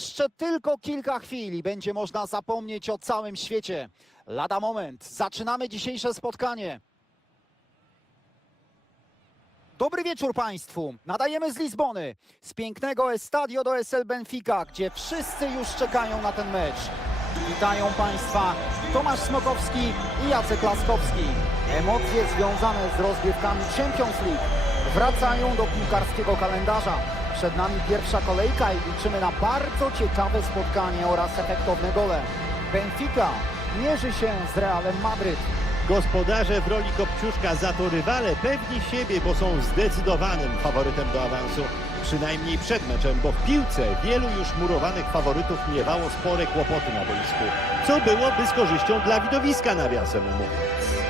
Jeszcze tylko kilka chwil i będzie można zapomnieć o całym świecie. Lada moment. Zaczynamy dzisiejsze spotkanie. Dobry wieczór Państwu. Nadajemy z Lizbony, z pięknego Estadio do SL Benfica, gdzie wszyscy już czekają na ten mecz. Witają Państwa Tomasz Smokowski i Jacek Laskowski. Emocje związane z rozgrywkami Champions League wracają do piłkarskiego kalendarza. Przed nami pierwsza kolejka i liczymy na bardzo ciekawe spotkanie oraz efektowne gole. Benfica mierzy się z Realem Madryt. Gospodarze w roli Kopciuszka za to rywale pewni siebie, bo są zdecydowanym faworytem do awansu. Przynajmniej przed meczem, bo w piłce wielu już murowanych faworytów miewało spore kłopoty na boisku. Co byłoby z korzyścią dla widowiska nawiasem mówiąc.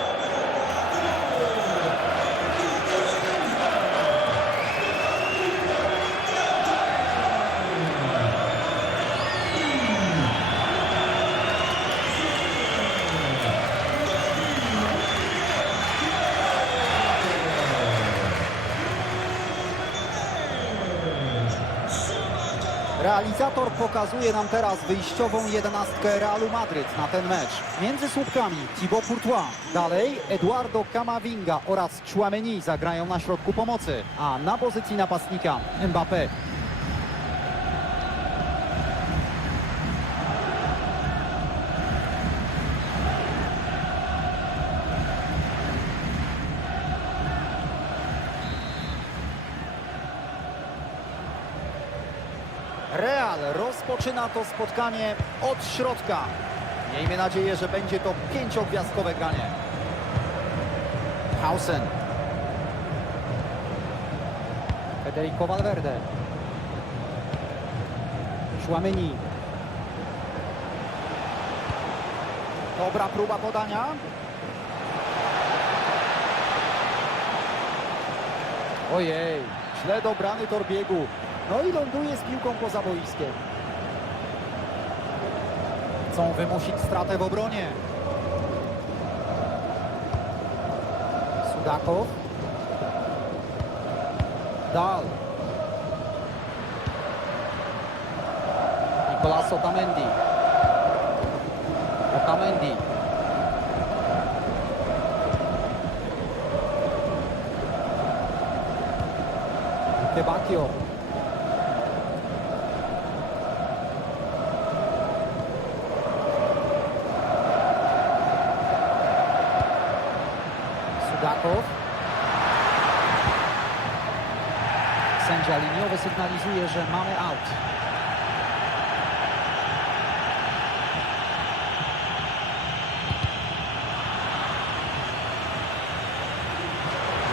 Realizator pokazuje nam teraz wyjściową jedenastkę Realu Madryt na ten mecz. Między słupkami Thibaut Courtois, dalej Eduardo Camavinga oraz Chouameni zagrają na środku pomocy, a na pozycji napastnika Mbappé. Real rozpoczyna to spotkanie od środka. Miejmy nadzieję, że będzie to pięciogwiazdkowe granie. Hausen. Federico Valverde. Szłamyni. Dobra próba podania. Ojej, źle dobrany tor biegu. No i ląduje z piłką poza boiskiem. Chcą wymusić stratę w obronie. Sudakow. Dal. Nicolas Otamendi. Otamendi. Kebakio. Sudakow. Sędzia liniowy sygnalizuje, że mamy out.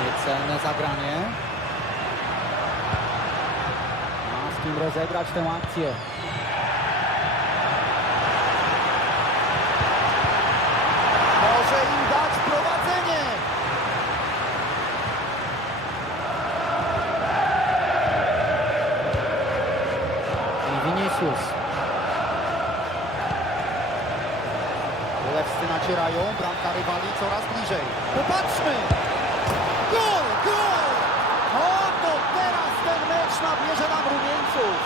Niecelne zagranie. Ma z kim rozegrać tę akcję. Może im dać prowadzenie. I Vinicius. Nacierają, bramka rywali coraz bliżej. Popatrzmy! Gol! Gol! Oto teraz ten mecz nabierze nam rumieńców.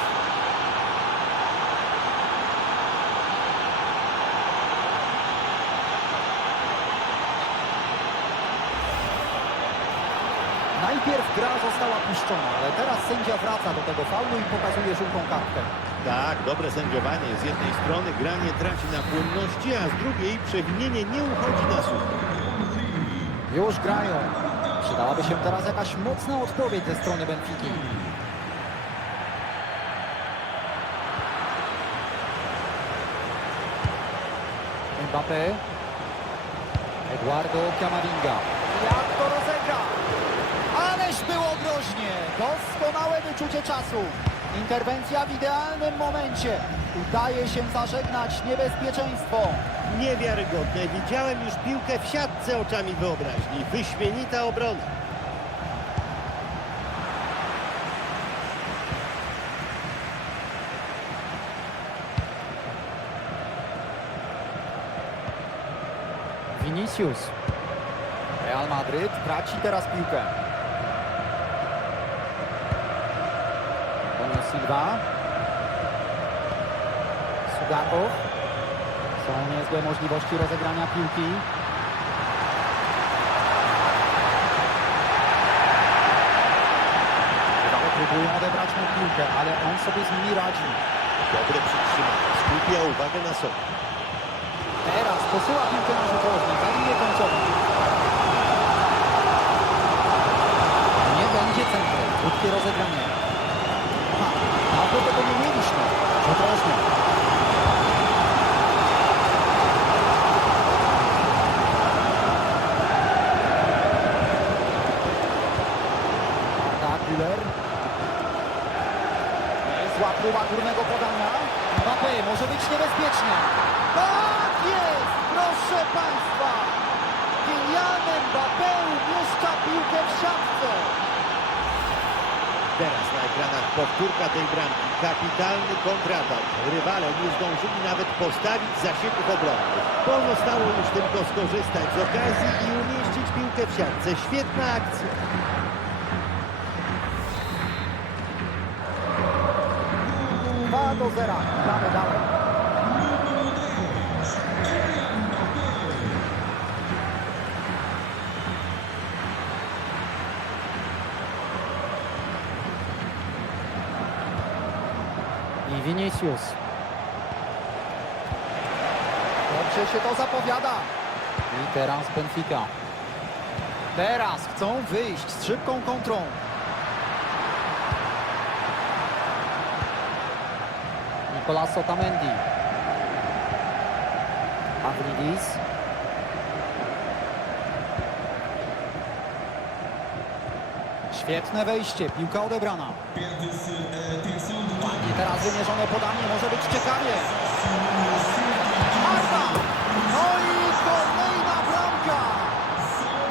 Najpierw gra została puszczona, ale teraz sędzia wraca do tego faulu i pokazuje żółtą kartkę. Tak, dobre sędziowanie. Z jednej strony gra nie traci na płynności, a z drugiej przewinienie nie uchodzi na sucho. Już grają. Przydałaby się teraz jakaś mocna odpowiedź ze strony Benfiki. Mbappé. Eduardo Camavinga. Jak to rozegra? Ależ było groźnie. Doskonałe wyczucie czasu. Interwencja w idealnym momencie. Udaje się zażegnać niebezpieczeństwo. Niewiarygodne. Widziałem już piłkę w siatce oczami wyobraźni. Wyśmienita obrona. Vinicius. Real Madryt traci teraz piłkę. Antonio Silva. Sudakow. Są niezłe możliwości rozegrania piłki. Próbują odebrać mu piłkę, ale on sobie z nimi radzi. Dobre przytrzymanie. Skupia uwagę na sobie. Teraz posyła piłkę na rzut rożny, za linię końcową. Nie będzie centrum, krótkie rozegranie. Dawno tego nie mieliśmy. Rożny. Arda Güler. Niezła próba górnego podania. Mbappé może być niebezpiecznie. Tak jest! Proszę Państwa! Kylian Mbappé umieszcza piłkę w siatce. Teraz ekranach powtórka tej bramki. Kapitalny kontratak. Rywale nie zdążyli nawet postawić zasięgów obronnych. Pozostało już tylko skorzystać z okazji i umieścić piłkę w siatce. Świetna akcja. Do zera. Gramy dalej. Vinicius. Dobrze się to zapowiada. I teraz Benfica. Teraz chcą wyjść z szybką kontrą. Nicolas Otamendi. Pavlidis. Świetne wejście, piłka odebrana. Teraz wymierzone podanie, może być ciekawie. Arda! No i kolejna bramka!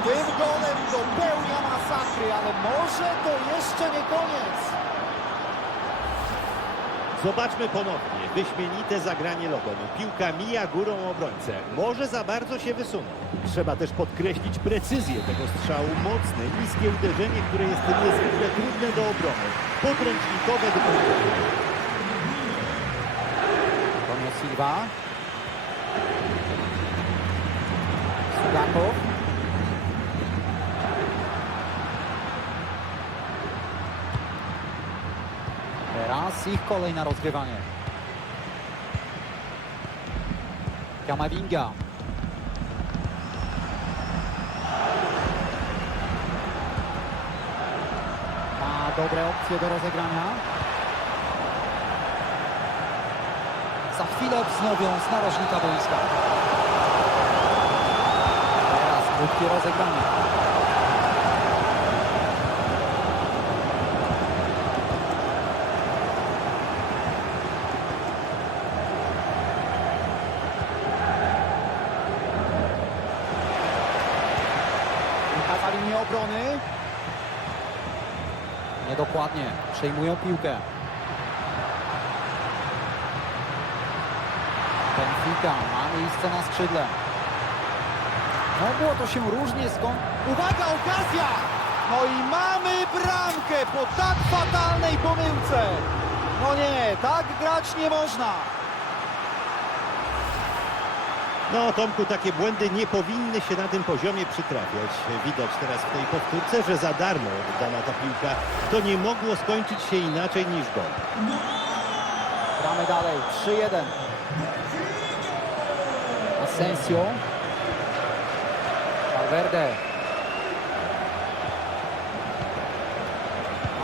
Tym golem dopełnia masakry, ale może to jeszcze nie koniec. Zobaczmy ponownie. Wyśmienite zagranie lobem. Piłka mija górą obrońcę. Może za bardzo się wysunął. Trzeba też podkreślić precyzję tego strzału. Mocne, niskie uderzenie, które jest niezwykle trudne do obrony. Podręcznikowe wykonanie. Silva. Sudakow. Teraz ich kolej na rozgrywanie. Kamavinga. Ma dobre opcje do rozegrania. Za chwilę wznowią z narożnika boiska. Teraz krótkie rozegranie. Obrony. Niedokładnie. Przejmują piłkę. Benfica ma miejsce na skrzydle. Mogło to się różnie skąd... Uwaga, okazja! No i mamy bramkę po tak fatalnej pomyłce. No nie, tak grać nie można. No, Tomku, takie błędy nie powinny się na tym poziomie przytrafiać. Widać teraz w tej powtórce, że za darmo oddana ta piłka. To nie mogło skończyć się inaczej niż gol. Gramy dalej. 3-1. Asensio. Valverde.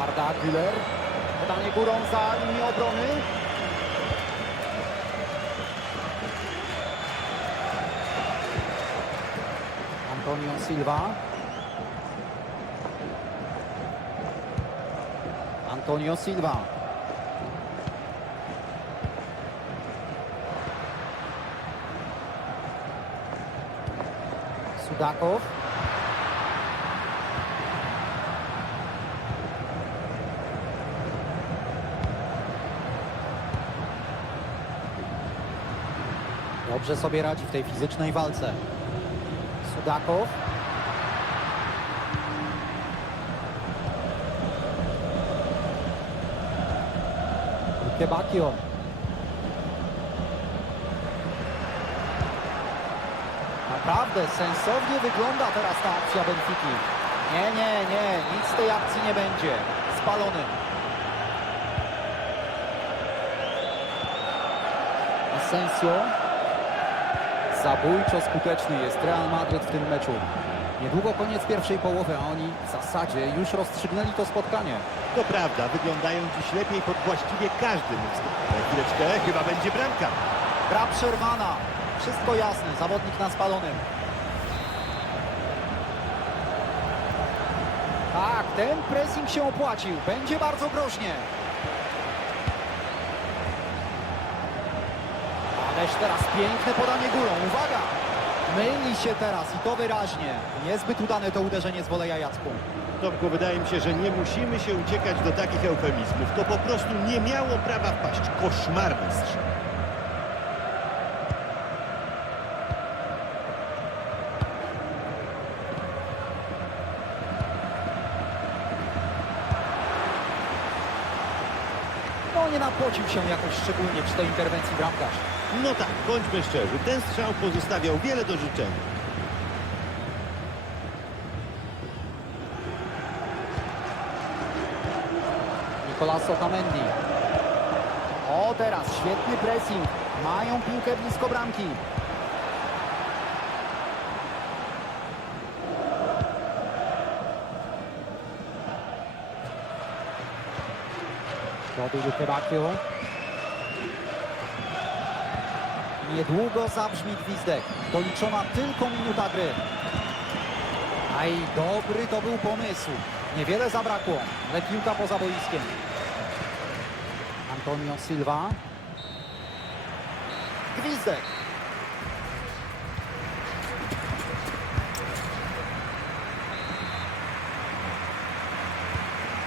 Arda Güler. Podanie górą za linię obrony. Antonio Silva. Antonio Silva. Sudakow. Dobrze sobie radzi w tej fizycznej walce. Sudakow. Kebakio. Naprawdę sensownie wygląda teraz ta akcja Benfiki. Nie, nie, nie, nic z tej akcji nie będzie. Spalony. Asensio. Zabójczo skuteczny jest Real Madryt w tym meczu. Niedługo koniec pierwszej połowy, a oni w zasadzie już rozstrzygnęli to spotkanie. To prawda, wyglądają dziś lepiej pod właściwie każdym względem. Chwileczkę, chyba będzie bramka. Gra przerwana. Wszystko jasne. Zawodnik na spalonym. Tak, ten pressing się opłacił. Będzie bardzo groźnie. Ależ teraz piękne podanie górą. Uwaga! Myli się teraz i to wyraźnie. Niezbyt udane to uderzenie z woleja Jacku. Tomku, wydaje mi się, że nie musimy się uciekać do takich eufemizmów. To po prostu nie miało prawa wpaść. Koszmarny strzał. No nie napocił się jakoś szczególnie przy tej interwencji bramkarz. No tak, bądźmy szczerzy, ten strzał pozostawiał wiele do życzenia. Nicolas Otamendi. O, teraz świetny pressing. Mają piłkę blisko bramki. Dobił Kebakio. Niedługo zabrzmi gwizdek. Doliczona tylko minuta gry. Aj, dobry to był pomysł. Niewiele zabrakło, ale piłka poza boiskiem. Antonio Silva. Gwizdek.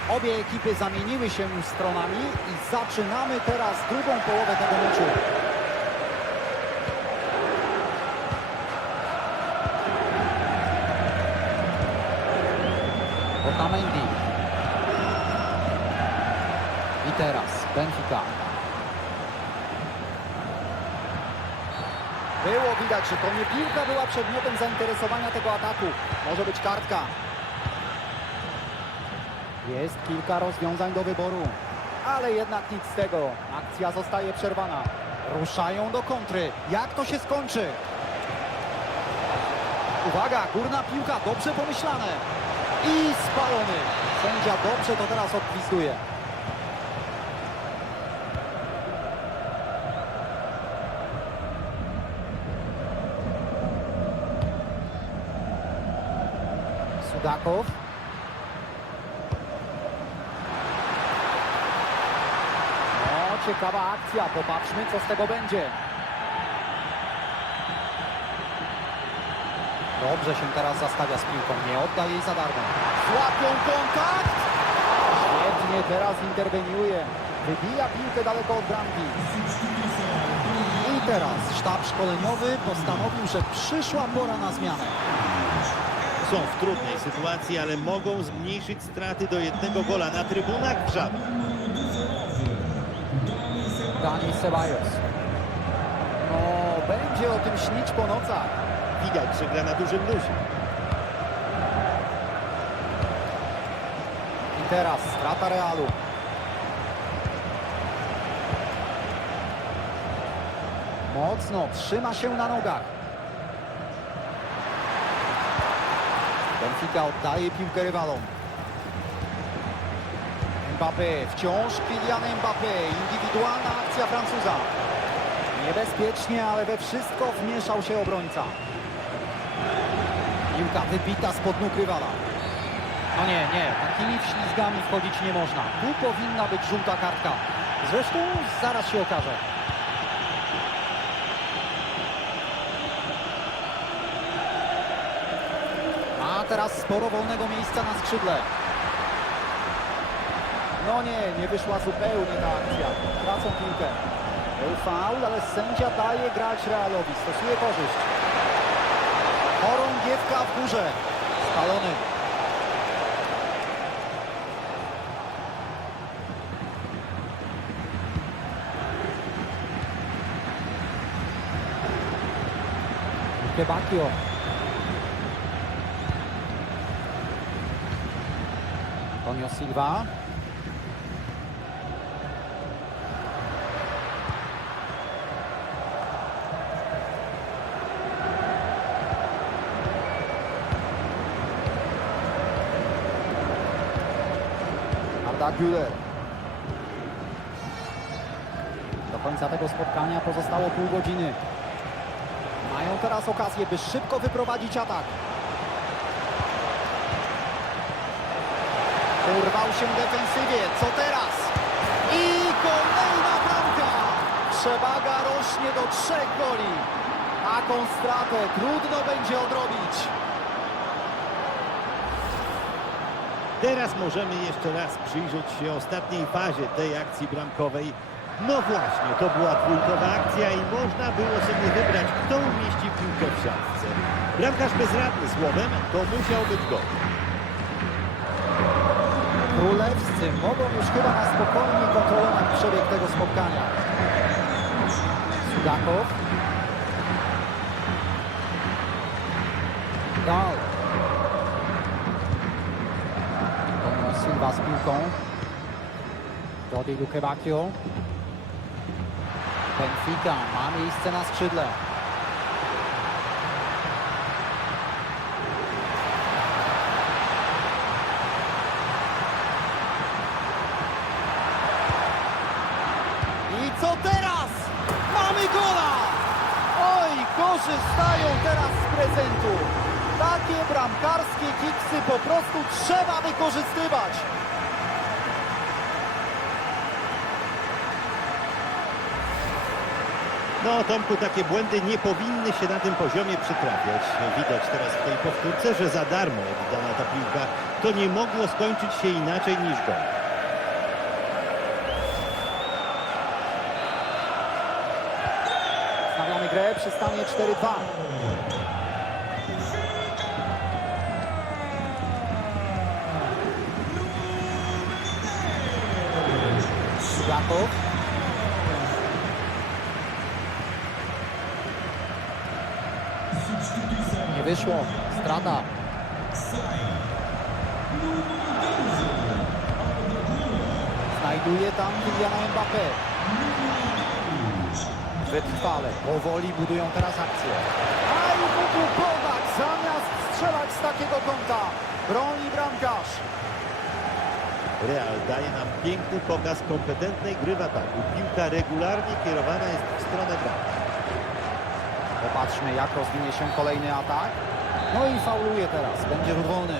Obie ekipy zamieniły się już stronami i zaczynamy teraz drugą połowę tego meczu. Otamendi. I teraz Benfica. Było widać, że to nie piłka była przedmiotem zainteresowania tego ataku. Może być kartka. Jest kilka rozwiązań do wyboru, ale jednak nic z tego. Akcja zostaje przerwana. Ruszają do kontry. Jak to się skończy? Uwaga, górna piłka, dobrze pomyślane. I spalony. Sędzia dobrze to teraz odgwizduje. Sudakow. Ciekawa akcja. Popatrzmy, co z tego będzie. Dobrze się teraz zastawia z piłką. Nie odda jej za darmo. Złapią kontakt. Świetnie teraz interweniuje. Wybija piłkę daleko od bramki. I teraz sztab szkoleniowy postanowił, że przyszła pora na zmianę. Są w trudnej sytuacji, ale mogą zmniejszyć straty do jednego gola na trybunach wrzawa. Dani Ceballos. No, będzie o tym śnić po nocach. Widać, że gra na dużym luzie. I teraz strata Realu. Mocno, trzyma się na nogach. Benfica oddaje piłkę rywalom. Mbappé, wciąż Kylian Mbappé, indywidualna akcja Francuza. Niebezpiecznie, ale we wszystko wmieszał się obrońca. Piłka wybita spod nóg rywala. No nie, nie, takimi wślizgami wchodzić nie można. Tu powinna być żółta kartka. Zresztą zaraz się okaże. Ma teraz sporo wolnego miejsca na skrzydle. No nie, nie wyszła zupełnie ta akcja. Tracą piłkę. Był faul, ale sędzia daje grać Realowi. Stosuje korzyść. Chorągiewka w górze. Spalony. Kebakio. Antonio Silva. Arda Güler. Do końca tego spotkania pozostało pół godziny. Mają teraz okazję, by szybko wyprowadzić atak. Urwał się defensywie. Co teraz? I kolejna bramka! Przewaga rośnie do trzech goli. Taką stratę trudno będzie odrobić. Teraz możemy jeszcze raz przyjrzeć się ostatniej fazie tej akcji bramkowej. No właśnie, to była dwójkowa akcja i można było sobie wybrać, kto umieści piłkę w siatce. Bramkarz bezradny słowem, to musiał być gol. Królewscy mogą już chyba na spokojnie kontrolować przebieg tego spotkania. Sudakow. Dal. Antonio Silva z piłką. Jody Lukebakio. Benfica ma miejsce na skrzydle. I co teraz? Mamy gola! Oj, korzystają teraz z prezentu. Takie bramkarskie kiksy po prostu trzeba wykorzystywać. No Tomku, takie błędy nie powinny się na tym poziomie przytrafiać. Widać teraz w tej powtórce, że za darmo oddana ta piłka. To nie mogło skończyć się inaczej niż gol. Stawiamy grę przy stanie 4-2. Sudakow. Wyszło. Strata. Znajduje tam Kyliana Mbappé. Wytrwale, powoli budują teraz akcję. A i podać zamiast strzelać z takiego kąta. Broni bramkarz. Real daje nam piękny pokaz kompetentnej gry w ataku. Piłka regularnie kierowana jest w stronę. Popatrzmy, jak rozwinie się kolejny atak. No i fauluje teraz. Będzie rzut wolny.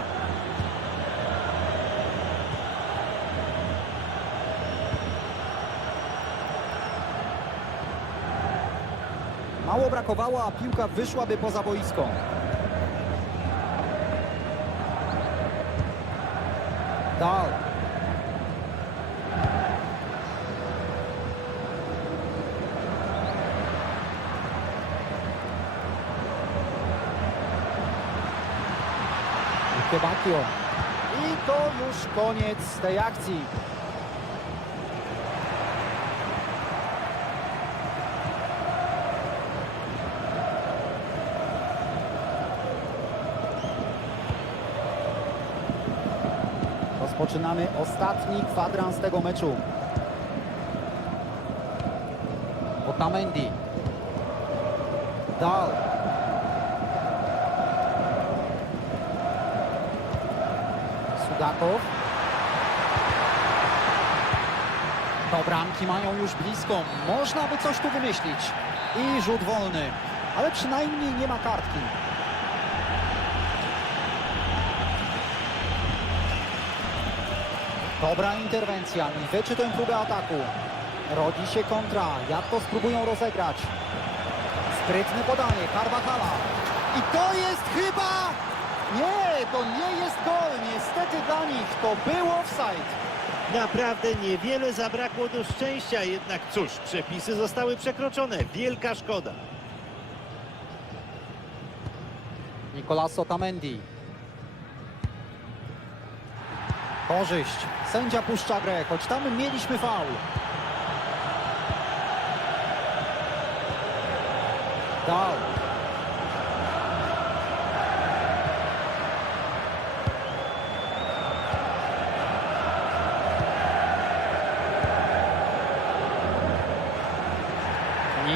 Mało brakowało, a piłka wyszłaby poza boisko. Dal. Kebakio. I to już koniec tej akcji. Rozpoczynamy ostatni kwadrans tego meczu. Otamendi. Dal. Sudakow. Do bramki mają już blisko. Można by coś tu wymyślić. I rzut wolny. Ale przynajmniej nie ma kartki. Dobra interwencja i wyczytują próbę ataku. Rodzi się kontra. Jak to spróbują rozegrać? Sprytne podanie Carvajala. I to jest chyba... Nie, to nie jest gol. Niestety dla nich to był offside. Naprawdę niewiele zabrakło do szczęścia, jednak cóż, przepisy zostały przekroczone. Wielka szkoda. Nicolas Otamendi. Korzyść. Sędzia puszcza grę, choć tam mieliśmy faul. Dal.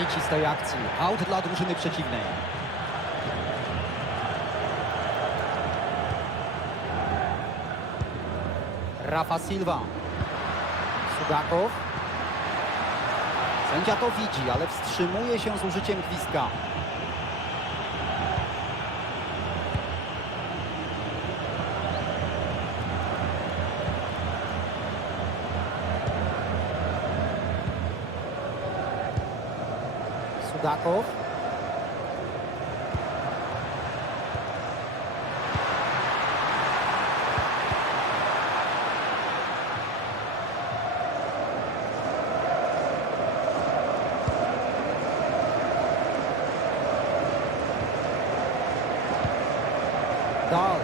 Nici z tej akcji. Aut dla drużyny przeciwnej. Rafa Silva. Sudakow. Sędzia to widzi, ale wstrzymuje się z użyciem gwizdka. Sudakow. Dal.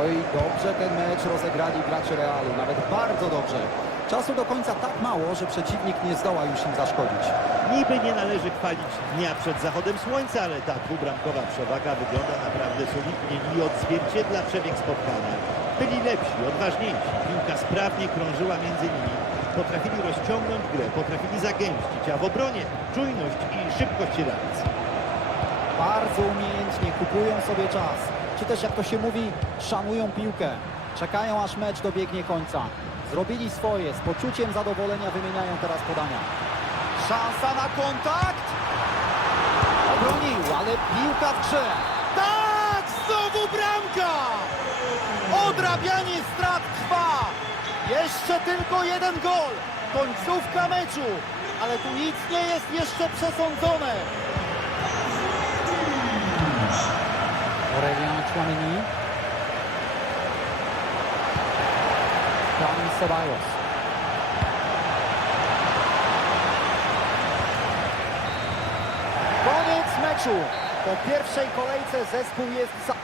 Oj, dobrze ten mecz rozegrali gracze Realu, nawet bardzo dobrze. Czasu do końca tak mało, że przeciwnik nie zdoła już im zaszkodzić. Niby nie należy chwalić dnia przed zachodem słońca, ale ta dwubramkowa przewaga wygląda naprawdę solidnie i odzwierciedla przebieg spotkania. Byli lepsi, odważniejsi. Piłka sprawnie krążyła między nimi. Potrafili rozciągnąć grę, potrafili zagęścić, a w obronie czujność i szybkość reakcji. Bardzo umiejętnie kupują sobie czas. Czy też jak to się mówi, szanują piłkę. Czekają aż mecz dobiegnie końca. Zrobili swoje, z poczuciem zadowolenia wymieniają teraz podania. Szansa na kontakt! Obronił, ale piłka w grze. Tak! Znowu bramka! Odrabianie strat trwa! Jeszcze tylko jeden gol! Końcówka meczu! Ale tu nic nie jest jeszcze przesądzone. Aurelian Chouameni. Dani Ceballos. Koniec meczu. Po pierwszej kolejce zespół jest.